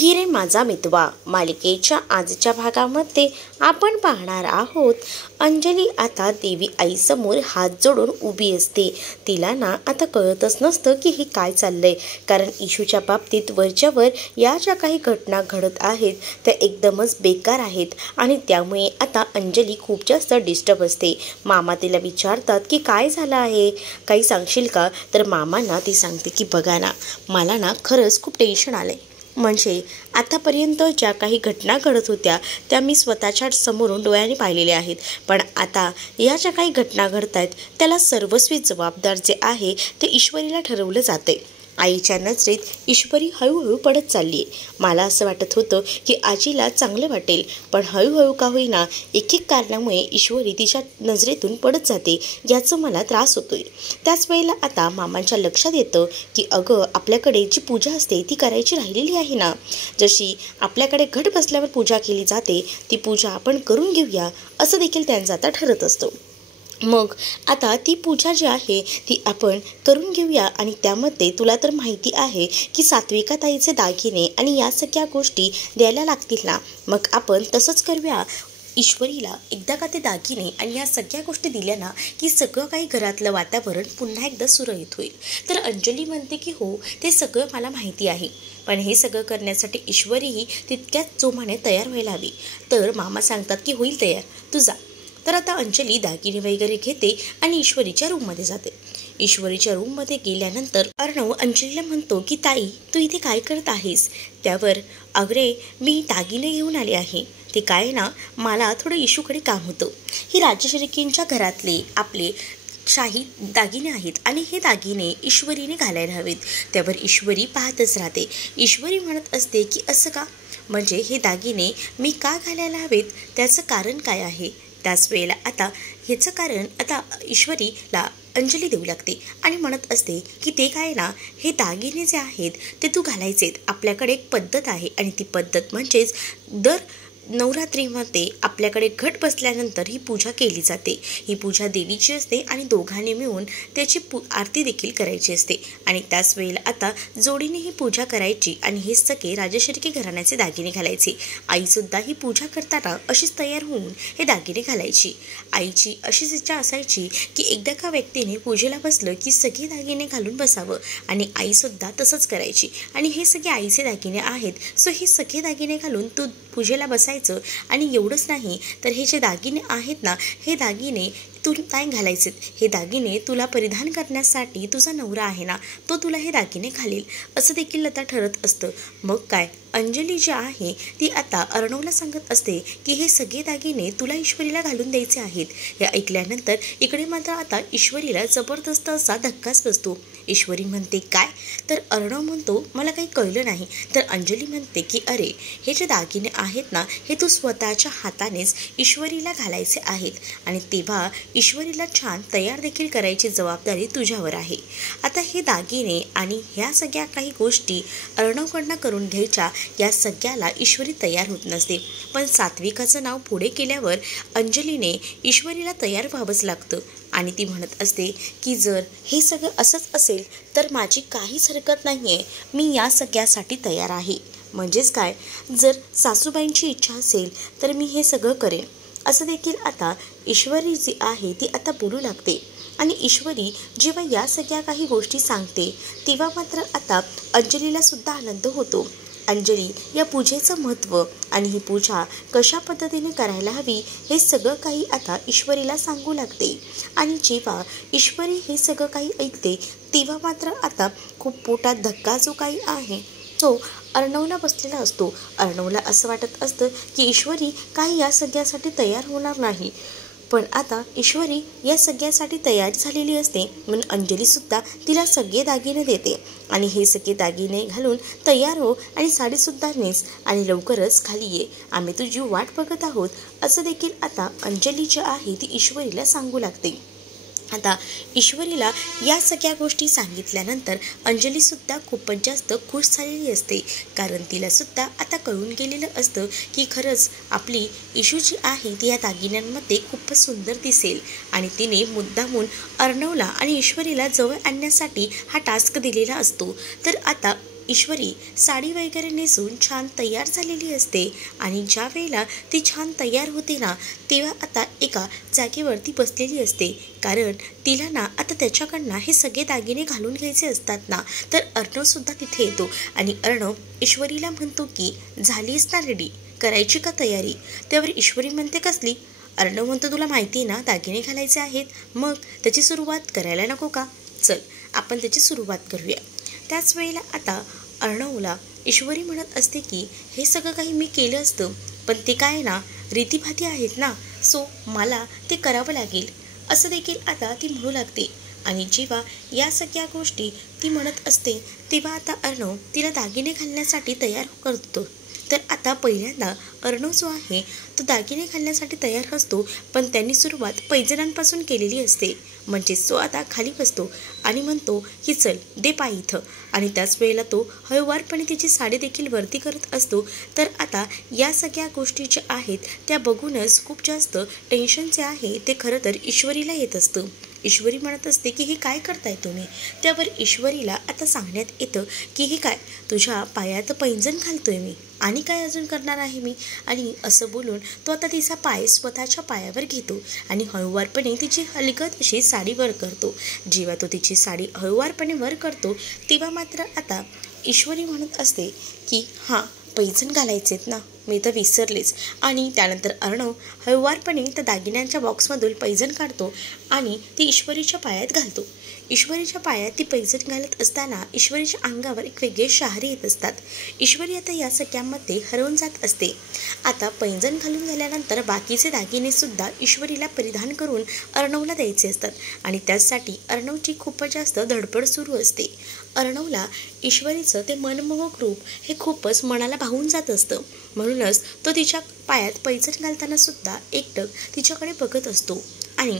ही रे माझा मितवा मालिकेच्या आजच्या भागामध्ये आपण पाहणार आहोत. अंजली आता देवी आईसमोर हात जोडून उभी असते. तिला ना आता कळतच नसतं की हे काय चाललंय, कारण इशूच्या बाबतीत वरच्यावर या ज्या काही घटना घडत आहेत त्या एकदमच बेकार आहेत आणि त्यामुळे आता अंजली खूप जास्त डिस्टर्ब असते. मामा तिला विचारतात की काय झालं आहे, काही सांगशील का? तर मामांना ती सांगते की बघा ना, मला ना खरंच खूप टेन्शन आलंय. म्हणजे आतापर्यंत ज्या काही घटना घडत होत्या त्या मी स्वतःच्या समोरून डोळ्याने पाहिलेल्या आहेत, पण आता या ज्या काही घटना घडत आहेत त्याला सर्वस्वी जबाबदार जे आहे ते ईश्वरीला ठरवलं जाते. आईच्या नजरेत ईश्वरी हळूहळू पडत चालली आहे. मला असं वाटत होतं की आजीला चांगलं वाटेल, पण हळूहळू का होईना एक एक कारणामुळे ईश्वरी तिच्या नजरेतून पडत जाते, याचं मला त्रास होतोय. त्याच वेळेला आता मामांच्या लक्षात येतं की अगं, आपल्याकडे जी पूजा असते ती करायची राहिलेली आहे ना. जशी आपल्याकडे घट बसल्यावर पूजा केली जाते ती पूजा आपण करून घेऊया, असं देखील त्यांचं आता ठरत असतं. मग आता ती पूजा जी आहे ती आपण करून घेऊया आणि त्यामध्ये तुला तर माहिती आहे की सात्विका ताईचे दागिने आणि या सगळ्या गोष्टी द्यायला लागतील ना, मग आपण तसंच करूया. ईश्वरीला एकदा का ते दागिने आणि या सगळ्या गोष्टी दिल्या ना की सगळं काही घरातलं वातावरण पुन्हा एकदा सुरळीत होईल. तर अंजली म्हणते की हो, ते सगळं मला माहिती आहे, पण हे सगळं करण्यासाठी ईश्वरीही तितक्याच जोमाने तयार व्हायला हवी. तर मामा सांगतात की होईल तयार, तू जा. तर आता अंजली दागिने वगैरे घेते आणि ईश्वरीच्या रूममध्ये जाते. ईश्वरीच्या रूममध्ये गेल्यानंतर अर्णव अंजलीला म्हणतो की ताई, तू इथे काय करत आहेस? त्यावर अगरे, मी दागिने घेऊन आले आहे. ते काय ना, मला थोडं इशूकडे काम होतं. ही राजश्रीकींच्या घरातले आपले शाही दागिने आहेत आणि हे दागिने ईश्वरीने घालायला हवेत. त्यावर ईश्वरी पाहतच राहते. ईश्वरी म्हणत असते की असं का, म्हणजे हे दागिने मी का घालायला हवेत, त्याचं कारण काय आहे? त्याच वेळेला आता ह्याचं कारण आता ईश्वरीला अंजली देऊ लागते आणि म्हणत असते की ते काय ना, हे दागिने जे आहेत ते तू घालायचेत. आपल्याकडे एक पद्धत आहे आणि ती पद्धत म्हणजेच दर नवरात्रीमध्ये आपल्याकडे घट बसल्यानंतर ही पूजा केली जाते. ही पूजा देवीची असते आणि दोघांनी मिळून त्याची आरती देखील करायची असते आणि त्याच वेळेला आता जोडीने ही पूजा करायची आणि हे सगळे राजश्री घराण्याचे दागिने घालायचे. आईसुद्धा ही पूजा करताना अशीच तयार होऊन हे दागिने घालायची. आईची अशीच इच्छा असायची की एकदा का व्यक्तीने पूजेला बसलं की सगळे दागिने घालून बसावं आणि आईसुद्धा तसंच करायची. आणि हे सगळे आईचे दागिने आहेत, सो हे सगळे दागिने घालून तू पूजेला बसायचं. आणि एवढंच नाही तर हे जे दागिने आहेत ना, हे दागिने तू काय घालायचे, हे दागिने तुला परिधान करण्यासाठी तुझा नवरा आहे ना, तो तुला हे दागिने घालेल, असं देखील आता ठरत असतं. मग काय, अंजली जी आहे ती आता अर्णवला सांगत असते की हे सगळे दागिने तुला ईश्वरीला घालून द्यायचे आहेत. हे ऐकल्यानंतर इकडे मात्र आता ईश्वरीला जबरदस्त असा धक्काच बसतो. ईश्वरी म्हणते काय, तर अर्णव म्हणतो मला काही कळलं नाही. तर अंजली म्हणते की अरे, हे जे दागिने आहेत ना, हे तू स्वतःच्या हातानेच ईश्वरीला घालायचे आहेत आणि तेव्हा ईश्वरीला छान तयार देखील करायची जबाबदारी तुझ्यावर आहे. आता हे दागिने आणि ह्या सगळ्या काही गोष्टी अर्णवकडनं करून घ्यायच्या, या सगळ्याला ईश्वरी तयार होत नसते. पण सात्विकाचं नाव पुढे केल्यावर अंजलीने ईश्वरीला तयार व्हावंच लागतं आणि ती म्हणत असते की जर हे सगळं असंच असेल तर माझी काहीच हरकत नाही आहे, मी या सगळ्यासाठी तयार आहे. म्हणजेच काय, जर सासूबाईंची इच्छा असेल तर मी हे सगळं करेन, असं देखील आता ईश्वरी जी आहे ती आता बोलू लागते. आणि ईश्वरी जेव्हा या सगळ्या काही गोष्टी सांगते तेव्हा मात्र आता अंजलीला सुद्धा आनंद होतो. अंजली या पूजेचं महत्त्व आणि ही पूजा कशा पद्धतीने करायला हवी हे सगळं काही आता ईश्वरीला सांगू लागते. आणि जेव्हा ईश्वरी हे सगळं काही ऐकते तेव्हा मात्र आता खूप पोटात धक्का जो काही आहे तो अर्णवला बसलेला असतो. अर्णवला असं वाटत असतं की ईश्वरी काही या सगळ्यासाठी तयार होणार नाही, पण आता ईश्वरी या सगळ्यासाठी तयार झालेली असते. म्हणून अंजलीसुद्धा तिला सगळे दागिने देते आणि हे सगळे दागिने घालून तयार हो आणि साडीसुद्धा नेस आणि लवकरच खाली ये, आम्ही तुझी वाट बघत आहोत, असं देखील आता अंजली जी आहे ती ईश्वरीला सांगू लागते. आता ईश्वरीला या सगळ्या गोष्टी सांगितल्यानंतर अंजलीसुद्धा खूपच जास्त खुश झालेली असते, कारण तिलासुद्धा आता कळून गेलेलं असतं की खरंच आपली इशू जी आहे ती या दागिन्यांमध्ये खूपच सुंदर दिसेल आणि तिने मुद्दामून अर्णवला आणि ईश्वरीला जवळ आणण्यासाठी हा टास्क दिलेला असतो. तर आता ईश्वरी साडी वगैरे नेसून छान तयार झालेली असते आणि ज्या वेळेला ती छान तयार होते ना, तेव्हा आता एका जागेवरती बसलेली असते. कारण तिला ना आता त्याच्याकडनं हे सगळे दागिने घालून घ्यायचे असतात ना. तर अर्णवसुद्धा तिथे येतो आणि अर्णव ईश्वरीला म्हणतो की झालीस ना रेडी, करायची का तयारी? त्यावर ईश्वरी म्हणते कसली? अर्णव म्हणतो तुला माहिती आहे ना दागिने घालायचे आहेत, मग त्याची सुरुवात करायला नको का? चल आपण त्याची सुरुवात करूया. त्याच वेळेला आता अर्णवला ईश्वरी म्हणत असते की हे सगळं काही मी केलं असतं, पण ते काय ना रीतीभाती आहेत ना, सो मला ते करावं लागेल असं देखील आता ती म्हणू लागते. आणि जेव्हा या सगळ्या गोष्टी ती म्हणत असते तेव्हा आता अर्णव तिला दागिने घालण्यासाठी तयार करतो. तर आता पहिल्यांदा अर्णव जो आहे तो दागिने घालण्यासाठी तयार असतो, पण त्यांनी सुरुवात पैंजणांपासून केलेली असते. म्हणजेच तो आता खाली बसतो आणि म्हणतो की चल दे पाय इथं. आणि त्याच वेळेला तो हळूवारपणे तिची साडी देखील वरती करत असतो. तर आता या सगळ्या गोष्टी ज्या आहेत त्या बघूनच खूप जास्त टेन्शन जे आहे ते खरं तर ईश्वरीला येत असतं. ईश्वरी म्हणत असते की हे काय करताय तुम्ही? त्यावर ईश्वरीला आता सांगण्यात येतं की हे काय, तुझ्या पायात पैंजण घालतोय मी आणि काय अजून करणार आहे मी? आणि असं बोलून तो आता तिचा पाय स्वतःच्या पायावर घेतो आणि हळूवारपणे तिची हलगत अशी साडी वर करतो. जेव्हा तो तिची साडी हळूवारपणे वर करतो तेव्हा मात्र आता ईश्वरी म्हणत असते की हां पैंजण घालायचेत ना, मी तर विसरलेच. आणि त्यानंतर अर्णव हळूवारपणे त्या दागिन्यांच्या बॉक्समधून पैंजण काढतो आणि ती ईश्वरीच्या पायात घालतो. ईश्वरीच्या पायात ती पैंजण घालत असताना ईश्वरीच्या अंगावर एक वेगळे शहारे येत असतात. ईश्वरी आता या सगळ्यामध्ये हरवून जात असते. आता पैंजण घालून झाल्यानंतर बाकीचे दागिनेसुद्धा ईश्वरीला परिधान करून अर्णवला द्यायचे असतात आणि त्यासाठी अर्णवची खूपच जास्त धडपड सुरू असते. अर्णवला ईश्वरीचं ते मनमोहक रूप हे खूपच मनाला भावून जात असतं. म्हणूनच तो तिच्या पायात पैंजण घालताना सुद्धा एकटक तिच्याकडे बघत असतो. आणि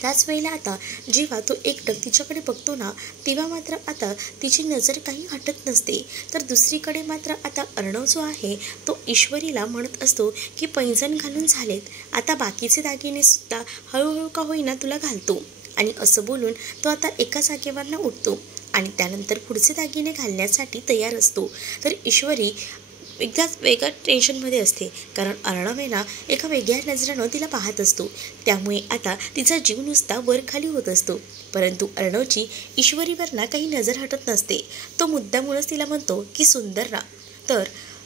त्याच वेळेला आता जेव्हा तो एकटक तिच्याकडे बघतो ना तेव्हा मात्र आता तिची नजर काही हटत नसते. तर दुसरीकडे मात्र आता अर्णव जो आहे तो ईश्वरीला म्हणत असतो की पैंजण घालून झालेत, आता बाकीचे दागिने सुद्धा हळूहळू का होईना तुला घालतो. आणि असं बोलून तो आता एका जागेवरनं उठतो आणि त्यानंतर पुढचे दागिने घालण्यासाठी तयार असतो. तर ईश्वरी एकदाच वेगळ्या टेन्शनमध्ये असते, कारण अर्णवेला एका वेगळ्या नजरेनं तिला पाहत असतो. त्यामुळे आता तिचा जीव नुसता वर खाली होत असतो. परंतु अर्णवची ईश्वरीवर ना काही नजर हटत नसते. तो मुद्दामुळंच तिला म्हणतो की सुंदर ना. तर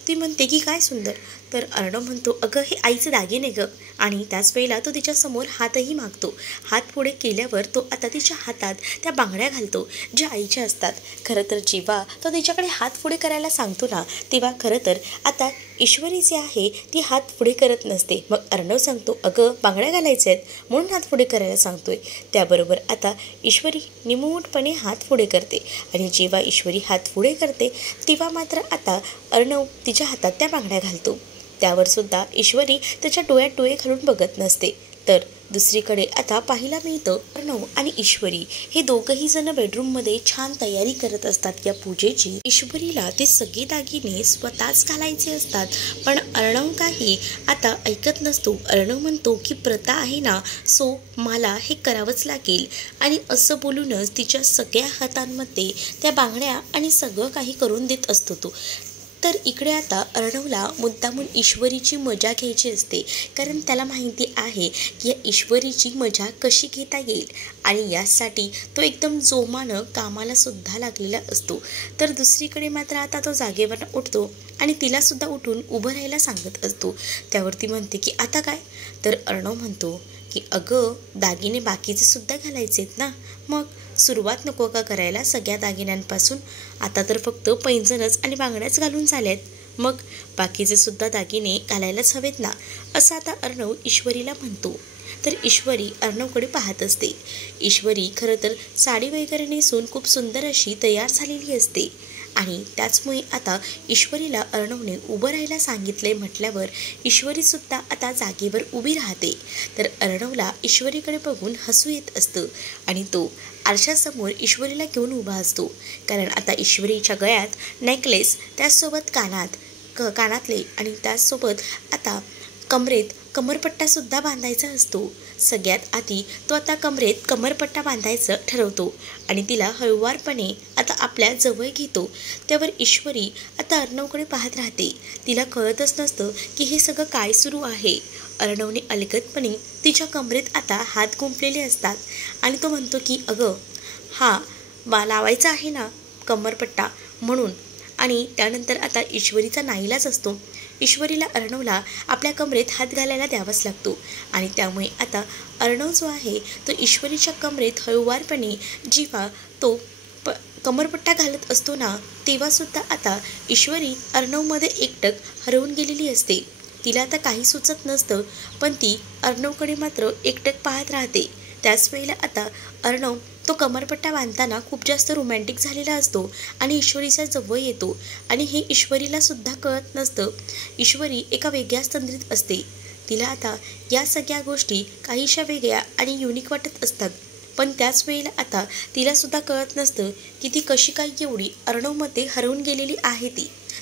ती म्हणते की काय सुंदर? तर अर्णव म्हणतो अगं हे आईचे दागिने गं. आणि त्याच वेळेला तो तिच्यासमोर हातही मागतो. हात पुढे केल्यावर तो आता तिच्या हातात त्या बांगड्या घालतो ज्या आईच्या असतात. खरं तर जेव्हा तो तिच्याकडे हात पुढे करायला सांगतो ना तेव्हा खरं तर आता ईश्वरी जी आहे ती हात पुढे करत नसते. मग अर्णव सांगतो अगं बांगड्या घालायचे आहेत म्हणून हात पुढे करायला सांगतोय. त्याबरोबर आता ईश्वरी निमूटपणे हात पुढे करते आणि जेव्हा ईश्वरी हात पुढे करते तेव्हा मात्र आता अर्णव तिच्या हातात त्या बांगड्या घालतो. त्यावर सुद्धा ईश्वरी त्याच्या डोळ्यात डोळे घालून बघत नसते. तर दुसरीकडे आता पाहायला मिळतं अर्णव आणि ईश्वरी हे दोघंही जण बेडरूममध्ये छान तयारी करत असतात या पूजेची. ईश्वरीला ते सगळे दागिने स्वतःच घालायचे असतात, पण अर्णव काही आता ऐकत नसतो. अर्णव म्हणतो की प्रथा आहे ना, सो मला हे करावंच लागेल. आणि असं बोलूनच तिच्या सगळ्या हातांमध्ये त्या बांगड्या आणि सगळं काही करून देत असतो तो. तर इकडे आता अर्णवला मुद्दामून ईश्वरीची मजा घ्यायची असते, कारण त्याला माहिती आहे की या ईश्वरीची मजा कशी घेता येईल आणि यासाठी तो एकदम जोमानं कामाला सुद्धा लागलेला असतो. तर दुसरीकडे मात्र आता तो जागेवर उठतो आणि तिलासुद्धा उठून उभं राहायला सांगत असतो. त्यावरती म्हणते की आता काय? तर अर्णव म्हणतो की अगं दागिने बाकीचे सुद्धा घालायचे आहेत ना, मग सुरुवात नको का करायला सगळ्या दागिन्यांपासून? आता तर फक्त पैंजणच आणि बांगड्याच घालून झाल्यात, मग बाकीचे सुद्धा दागिने घालायलाच हवेत ना, असं आता अर्णव ईश्वरीला म्हणतो. तर ईश्वरी अर्णवकडे पाहत असते. ईश्वरी खरं तर साडी वगैरे नेसून खूप सुंदर अशी तयार झालेली असते आणि त्याचमुळे आता ईश्वरीला अर्णवने उभं राहायला सांगितले म्हटल्यावर ईश्वरीसुद्धा आता जागेवर उभी राहते. तर अर्णवला ईश्वरीकडे बघून हसू येत असतं आणि तो आरशासमोर ईश्वरीला घेऊन उभा असतो. कारण आता ईश्वरीच्या गळ्यात नेकलेस, त्याचसोबत कानातले आणि त्याचसोबत आता कमरेत कमरपट्टासुद्धा बांधायचा असतो। सगळ्यात आधी तो आता कमरेत कमरपट्टा बांधायचं ठरवतो आणि तिला हळुवारपणे आता आपल्या जवळ घेतो। त्यावर ईश्वरी आता अर्णवकडे पाहत राहते। तिला कळतच नसतं की हे सगळं काय सुरू आहे। अर्णवने अलगदपणे तिच्या कमरेत आता हात गुंफलेले असतात आणि तो म्हणतो की अगं हा लावायचा आहे ना कमरपट्टा म्हणून। आणि त्यानंतर आता ईश्वरीचा नाईलाज असतो। ईश्वरीला अर्णवला आपल्या कमरेत हात घालायला द्यावाच लागतो आणि त्यामुळे आता अर्णव जो आहे तो ईश्वरीच्या कमरेत हळुवारपणे जेव्हा तो कमरपट्टा घालत असतो ना तेव्हासुद्धा आता ईश्वरी अर्णवमध्ये एकटक हरवून गेलेली असते। तिला आता काही सुचत नसतं पण ती अर्णवकडे मात्र एकटक पाहत राहते। त्याच वेळेला आता अर्णव तो कमरपट्टा बांधताना खूप जास्त रोमॅन्टिक झालेला असतो आणि ईश्वरीच्या जवळ येतो आणि हे ईश्वरीला सुद्धा कळत नसतं। ईश्वरी एका वेगळ्याच तंद्रीत असते। तिला आता या सगळ्या गोष्टी काहीशा वेगळ्या आणि युनिक वाटत असतात पण त्याच वेळेला आता तिला सुद्धा कळत नसतं की ती कशी काय एवढी अर्णवमध्ये हरवून गेलेली आहे।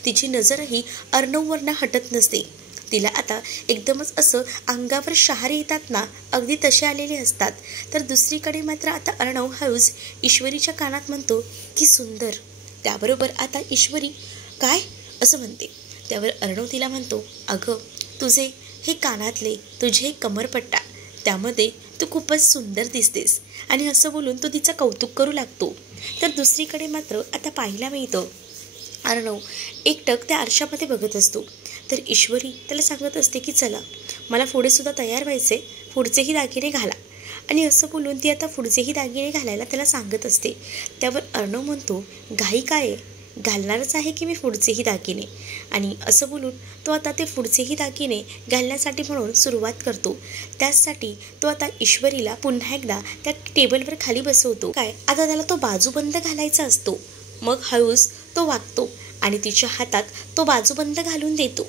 तिची नजरही अर्णववरनं हटत नसते। तिला आता एकदमच असं अंगावर शहारे येतात ना अगदी तसे आलेले असतात। तर दुसरीकडे मात्र आता अर्णव हळूच ईश्वरीच्या कानात म्हणतो की सुंदर। त्याबरोबर आता ईश्वरी काय असं म्हणते। त्यावर अर्णव तिला म्हणतो अगं तुझे हे कानातले तुझे कमरपट्टा त्यामध्ये तू खूपच सुंदर दिसतेस आणि असं बोलून तो तिचं कौतुक करू लागतो। तर दुसरीकडे मात्र आता पाहायला मिळतं अर्णव एकटक त्या आरशामध्ये बघत असतो। तर ईश्वरी त्याला सांगत असते की चला मला पुढे सुद्धा तयार व्हायचे पुढचेही दागिने घाला आणि असं बोलून ती आता पुढचेही दागिने घालायला त्याला सांगत असते। त्यावर अर्णव म्हणतो घाई काय घालणारच आहे की मी पुढचेही दागिने आणि असं बोलून तो आता ते पुढचेही दागिने घालण्यासाठी म्हणून सुरुवात करतो। त्यासाठी तो आता ईश्वरीला पुन्हा एकदा त्या टेबलवर खाली बसवतो। काय आता त्याला तो बाजूबंद घालायचा असतो। मग हळूच तो वागतो आणि तिच्या हातात तो बाजूबंद घालून देतो।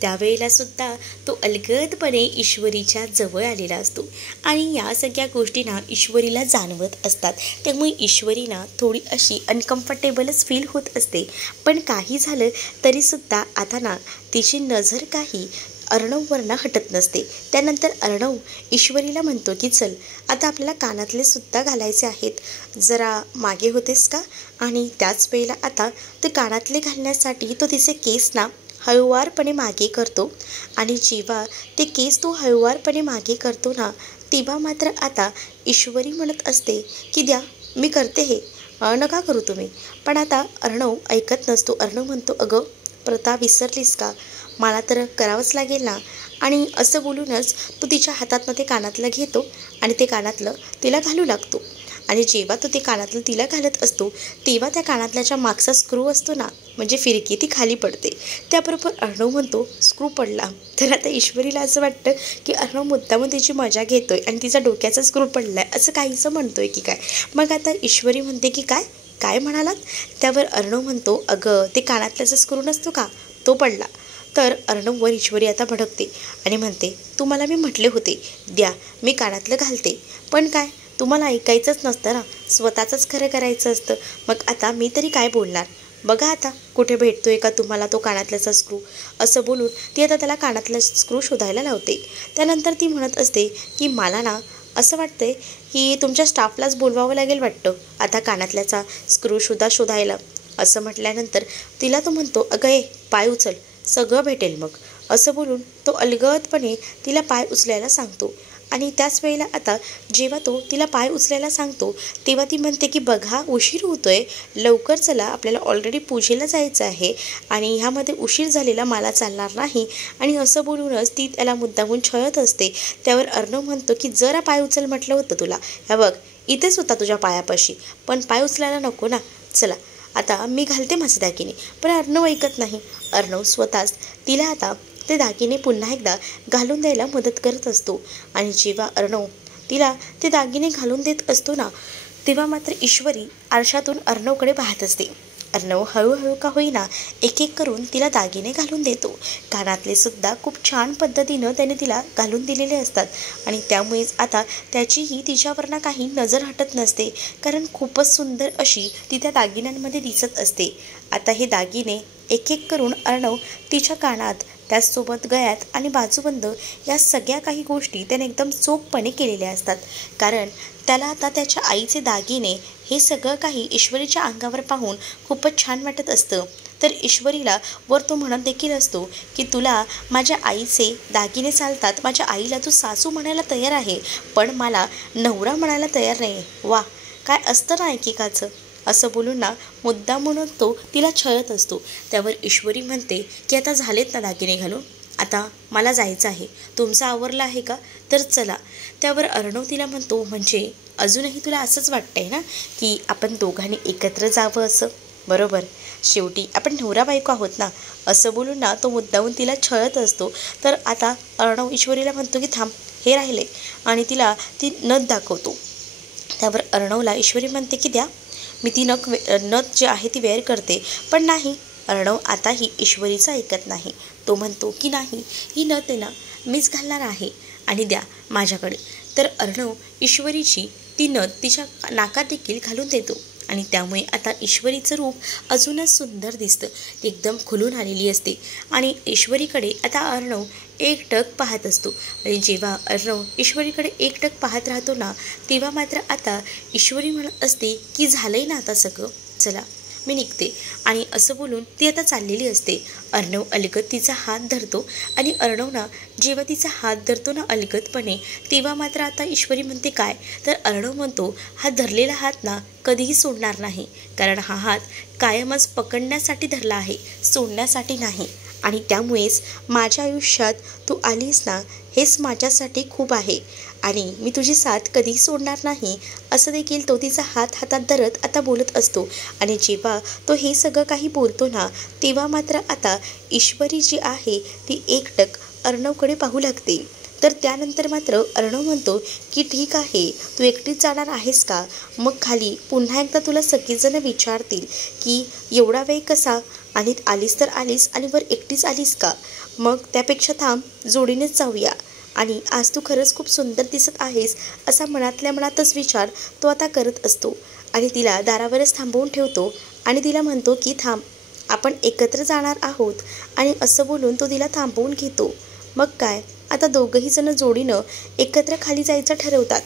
त्यावेळेला सुद्धा तो अलगदपणे ईश्वरीच्या जवळ आलेला असतो आणि या सगळ्या गोष्टींना ईश्वरीला जाणवत असतात। त्यामुळे ईश्वरीना थोडी अशी अनकम्फर्टेबलच फील होत असते। पण काही झालं तरीसुद्धा आता ना तिची नजर काही अर्णववरनं हटत नसते। त्यानंतर अर्णव ईश्वरीला म्हणतो की चल आता आपल्याला कानातले सुद्धा घालायचे आहेत, जरा मागे होतेस का। आणि त्याच वेळेला आता ते कानातले घालण्यासाठी तो तिचे केस ना हळुवारपणे मागे करतो आणि जेव्हा ते केस तो हळुवारपणे मागे करतो ना तेव्हा मात्र आता ईश्वरी म्हणत असते की द्या मी करते हे नका करू तुम्ही। पण आता अर्णव ऐकत नसतो। अर्णव म्हणतो अगं प्रथा विसरलीस का मला तर करावंच लागेल ना। आणि असं बोलूनच तो तिच्या हातातमध्ये कानातलं घेतो आणि ते कानातलं तिला घालू लागतो आणि जेव्हा तो ते कानातलं तिला घालत असतो तेव्हा त्या कानातल्याच्या मागचा स्क्रू असतो ना म्हणजे फिरकी ती खाली पडते। त्याबरोबर अर्णव म्हणतो स्क्रू पडला। तर आता ईश्वरीला असं वाटतं की अर्णव मुद्दामून तिची मजा घेतोय आणि तिचा डोक्याचा स्क्रू पडलाय असं काहीसं म्हणतोय की काय। मग आता ईश्वरी म्हणते की काय काय म्हणालात। त्यावर अर्णव म्हणतो अगं ते कानातल्याचा स्क्रू नसतो का तो पडला। तर अर्णववर ईश्वरी आता भडकते आणि म्हणते तुम्हाला मी म्हटले होते द्या मी कानातलं घालते पण काय तुम्हाला ऐकायचंच नसतं ना स्वतःचंच खरं करायचं असतं। मग आता मी तरी काय बोलणार बघा आता कुठे भेटतोय का तुम्हाला तो कानातल्याचा स्क्रू। असं बोलून ती आता त्याला कानातला स्क्रू शोधायला लावते। त्यानंतर ती म्हणत असते की मला ना असं वाटतंय की तुमच्या स्टाफलाच बोलवावं लागेल वाटतं आता कानातल्याचा स्क्रू शोधायला। असं म्हटल्यानंतर तिला तो म्हणतो अगं ए पाय उचल सगळं भेटेल मग। असं बोलून तो अलगदपणे तिला पाय उचलायला सांगतो आणि त्याच वेळेला आता जेव्हा तो तिला पाय उचलायला सांगतो तेव्हा ती म्हणते की बघा उशीर होतोय लवकर चला आपल्याला ऑलरेडी पूजेला जायचं आहे आणि ह्यामध्ये उशीर झालेला मला चालणार नाही। आणि असं बोलूनच ती त्याला मुद्दामून छळत असते। त्यावर अर्णव म्हणतो की जरा पाय उचल म्हटलं होतं तुला ह्या बघ इथेच होता तुझ्या पायापाशी पण पाय उचलायला नको ना चला आता मी घालते माझे दागिने। पण अर्णव ऐकत नाही। अर्णव स्वतःच तिला आता ते दागिने पुन्हा एकदा घालून द्यायला मदत करत असतो आणि जेव्हा अर्णव तिला ते दागिने घालून देत असतो ना तेव्हा मात्र ईश्वरी आरशातून अर्णवकडे पाहत असते। अर्णव हळूहळू का होईना एक एक करून तिला दागिने घालून देतो। कानातले सुद्धा खूप छान पद्धतीनं त्याने तिला घालून दिलेले असतात आणि त्यामुळेच आता त्याचीही तिच्यावरनं काही नजर हटत नसते कारण खूपच सुंदर अशी ती त्या दागिन्यांमध्ये दिसत असते। आता हे दागिने एक एक करून अर्णव तिच्या कानात, त्याचसोबत गळ्यात आणि बाजूबंद या सगळ्या काही गोष्टी त्याने एकदम चोखपणे केलेल्या असतात. कारण त्याला आता त्याच्या आईचे दागिने हे सगळं काही ईश्वरीच्या अंगावर पाहून खूपच छान वाटत असतं. तर ईश्वरीला वर तो म्हणत देखील असतो की तुला माझ्या आईचे दागिने चालतात, माझ्या आईला तू सासू म्हणायला तयार आहे, पण मला नवरा म्हणायला तयार नाही. वा, काय असतं ना एकेकाचं. असं बोलून ना मुद्दाम म्हणून तो तिला छळत असतो. त्यावर ईश्वरी म्हणते की आता झालेत ना दागिने घालून, आता मला जायचं आहे, तुमचं आवरलं आहे का, तर चला. त्यावर अर्णव तिला म्हणतो म्हणजे अजूनही तुला असंच वाटतंय ना की आपण दोघांनी एकत्र जावं असं, बरोबर, शेवटी आपण नवरा बायको आहोत ना, असं बोलून ना तो मुद्दाहून तिला छळत असतो. तर आता अर्णव ईश्वरीला म्हणतो की थांब, हे राहिले, आणि तिला ती नथ दाखवतो. त्यावर अर्णवला ईश्वरी म्हणते की द्या, मी ती नथ जी आहे ती वेअर करते. पण नाही, अर्णव आताही ईश्वरीचं ऐकत नाही. तो म्हणतो की नाही, ही नथ आहे ना मीच घालणार आहे आणि द्या माझ्याकडे. तर अर्णव ईश्वरीची ती नथ तिच्या नाकात देखील घालून देतो आणि त्यामुळे आता ईश्वरीचं रूप अजूनच सुंदर दिसतं. ती एकदम खुलून आलेली असते आणि ईश्वरीकडे आता अर्णव एकटक पाहत असतो. आणि जेव्हा अर्णव ईश्वरीकडे एकटक पाहत राहतो ना, तेव्हा मात्र आता ईश्वरी म्हणत असते की झालंय ना आता सगळं, चला मी निघते. आणि असं बोलून ती आता चाललेली असते. अर्णव अलगद तिचा हात धरतो आणि अर्णव ना जेव्हा तिचा हात धरतो ना अलगदपणे, तेव्हा मात्र आता ईश्वरी म्हणते काय, तर अर्णव म्हणतो हा धरलेला हात ना कधीही सोडणार नाही, कारण हा हात कायमच पकडण्यासाठी धरला आहे, सोडण्यासाठी नाही. आणि त्यामुळेच माझ्या आयुष्यात तू आलीस ना, हेच माझ्यासाठी खूप आहे आणि मी तुझी साथ कधीही सोडणार नाही, असं देखील तो तिचा हात हातात धरत आता बोलत असतो. आणि जेव्हा तो हे सगळं काही बोलतो ना, तेव्हा मात्र आता ईश्वरी जी आहे ती एकटक अर्णवकडे पाहू लागते. तर त्यानंतर मात्र अर्णव म्हणतो की ठीक आहे, तू एकटीच जाणार आहेस का, मग खाली पुन्हा एकदा तुला सगळेजण विचारतील की एवढा वेळ कसा, आणि आलीस तर आलीस आणि वर एकटीच आलीस का, मग त्यापेक्षा थांब, जोडीनेच जाऊया, आणि आज तू खरंच खूप सुंदर दिसत आहेस, असा मनातल्या मनातच विचार तो आता करत असतो. आणि तिला दारावरच थांबवून ठेवतो आणि तिला म्हणतो की थांब, आपण एकत्र जाणार आहोत. आणि असं बोलून तो तिला थांबवून घेतो. मग काय, आता दोघंही जण जोडीनं एकत्र खाली जायचं ठरवतात.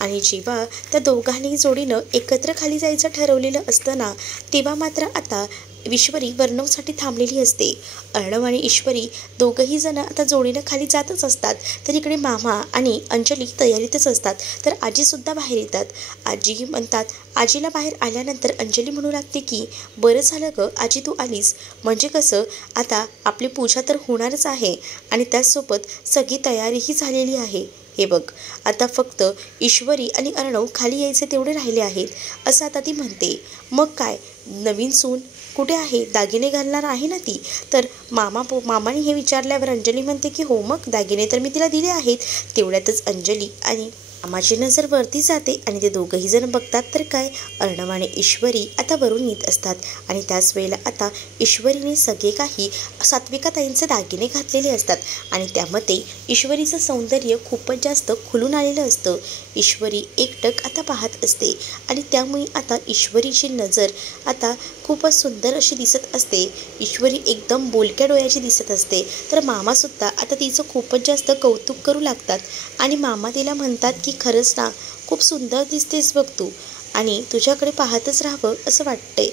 आणि जेव्हा त्या दोघांनी जोडीनं एकत्र खाली जायचं ठरवलेलं असतं ना, तेव्हा मात्र आता ईश्वरी वर्णवसाठी थांबलेली असते. अर्णव आणि ईश्वरी दोघंही जण आता जोडीनं खाली जातच असतात. तर इकडे मामा आणि अंजली तयारीतच असतात. तर आजीसुद्धा बाहेर येतात. आजीही म्हणतात, आजीला बाहेर आल्यानंतर अंजली म्हणू लागते की बरं झालं गं आजी तू आलीस, म्हणजे कसं आता आपली पूजा तर होणारच आहे आणि त्याचसोबत सगळी तयारीही झालेली आहे. हे बघ, आता फक्त ईश्वरी आणि अर्णव खाली यायचे तेवढे राहिले आहेत, असं आता ती म्हणते. मग काय, नवीन सून कुठे आहे, दागिने घालणार आहे ना ती. तर मामाने हे विचारल्यावर अंजली म्हणते की हो, मग दागिने तर मी तिला दिले आहेत. तेवढ्यातच अंजली आणि मामाची नजर वरती जाते आणि ते दोघंही जण बघतात तर काय, अर्णव आणि ईश्वरी आता वरून येत असतात. आणि त्याच वेळेला आता ईश्वरीने सगळे काही सात्विकाताईंचे दागिने घातलेले असतात आणि त्यामध्ये ईश्वरीचं सौंदर्य खूपच जास्त खुलून आलेलं असतं. ईश्वरी एकटक आता पाहत असते आणि त्यामुळे आता ईश्वरीची नजर आता खूपच सुंदर अशी दिसत असते. ईश्वरी एकदम बोलक्या डोळ्याची दिसत असते. तर मामासुद्धा आता तिचं खूपच जास्त कौतुक करू लागतात आणि मामा तिला म्हणतात की खरंच ना, खूप सुंदर दिसतेस बघ तू, आणि तुझ्याकडे पाहतच राहावं असं वाटतंय,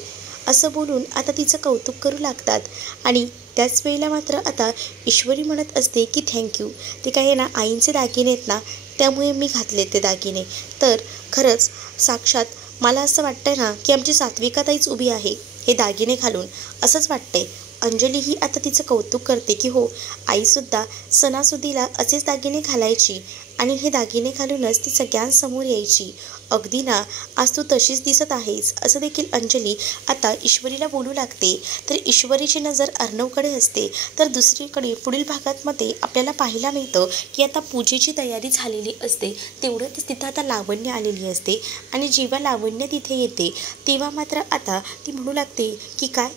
असं बोलून आता तिचं कौतुक करू लागतात. आणि त्याच वेळेला मात्र आता ईश्वरी म्हणत असते की थँक्यू, ते काय आहे ना आईंचे दागिने आहेत ना, त्यामुळे मी घातले ते दागिने. तर खरंच साक्षात मला असं वाटतंय ना की आमची सात्विकाताईच उभी आहे हे दागिने घालून, असंच वाटतंय. अंजलीही आता तिचं कौतुक करते की हो, आईसुद्धा सणासुदीला असेच दागिने घालायची आणि हे दागिने घालूनच ती सगळ्यांसमोर यायची. अगदी ना, आज तू तशीच दिसत आहेस, असं देखील अंजली आता ईश्वरीला बोलू लागते. तर ईश्वरीची नजर अर्णवकडे असते. तर दुसरीकडे पुढील भागामध्ये आपल्याला पाहायला मिळतं की आता पूजेची तयारी झालेली असते. तेवढंच तिथं आता लावण्य आलेली असते आणि जेव्हा लावण्य तिथे येते तेव्हा मात्र आता ती म्हणू लागते की काय,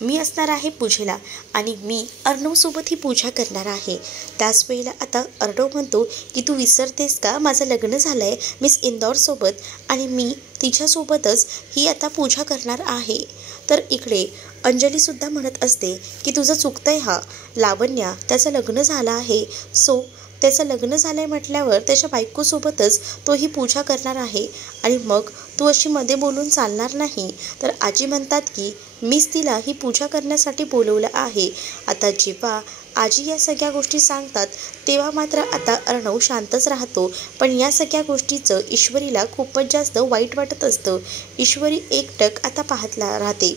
मी असणार आहे पूजेला आणि मी अर्णवसोबत ही पूजा करणार आहे. त्याच वेळेला आता अर्णव म्हणतो की तू विसरतेस का, माझं लग्न झालं आहे मिस इंदौरसोबत आणि मी तिच्यासोबतच ही आता पूजा करणार आहे. तर इकडे अंजलीसुद्धा म्हणत असते की तुझं चुकतंय हा लावण्या, त्याचं लग्न झालं आहे. सो त्याचं लग्न झालं आहे म्हटल्यावर त्याच्या बायकोसोबतच तो ही पूजा करणार आहे आणि मग तू अशी मध्ये बोलून चालणार नाही. तर आजी म्हणतात की मीच तिला ही पूजा करण्यासाठी बोलवलं आहे. आता जेव्हा आजी या सगळ्या गोष्टी सांगतात तेव्हा मात्र आता अर्णव शांतच राहतो. पण या सगळ्या गोष्टीचं ईश्वरीला खूपच जास्त वाईट वाटत असतं. ईश्वरी एकटक आता पाहत राहते.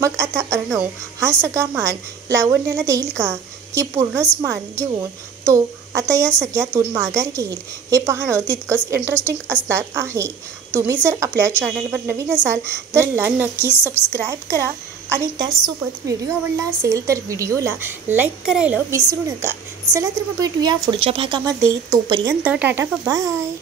मग आता अर्णव हा सगळा मान लावण्याला देईल का, की पूर्णच मान घेऊन तो आता या सगळ्यातून माघार घेईल, हे पाहणं तितकंच इंटरेस्टिंग असणार आहे. तुम्ही जर आपल्या चॅनलवर नवीन असाल तर नक्की सबस्क्राईब करा आणि त्याचसोबत व्हिडिओ आवडला असेल तर व्हिडिओला लाईक करायला विसरू नका. चला तर मग भेटूया पुढच्या भागामध्ये. तोपर्यंत टाटा बाय.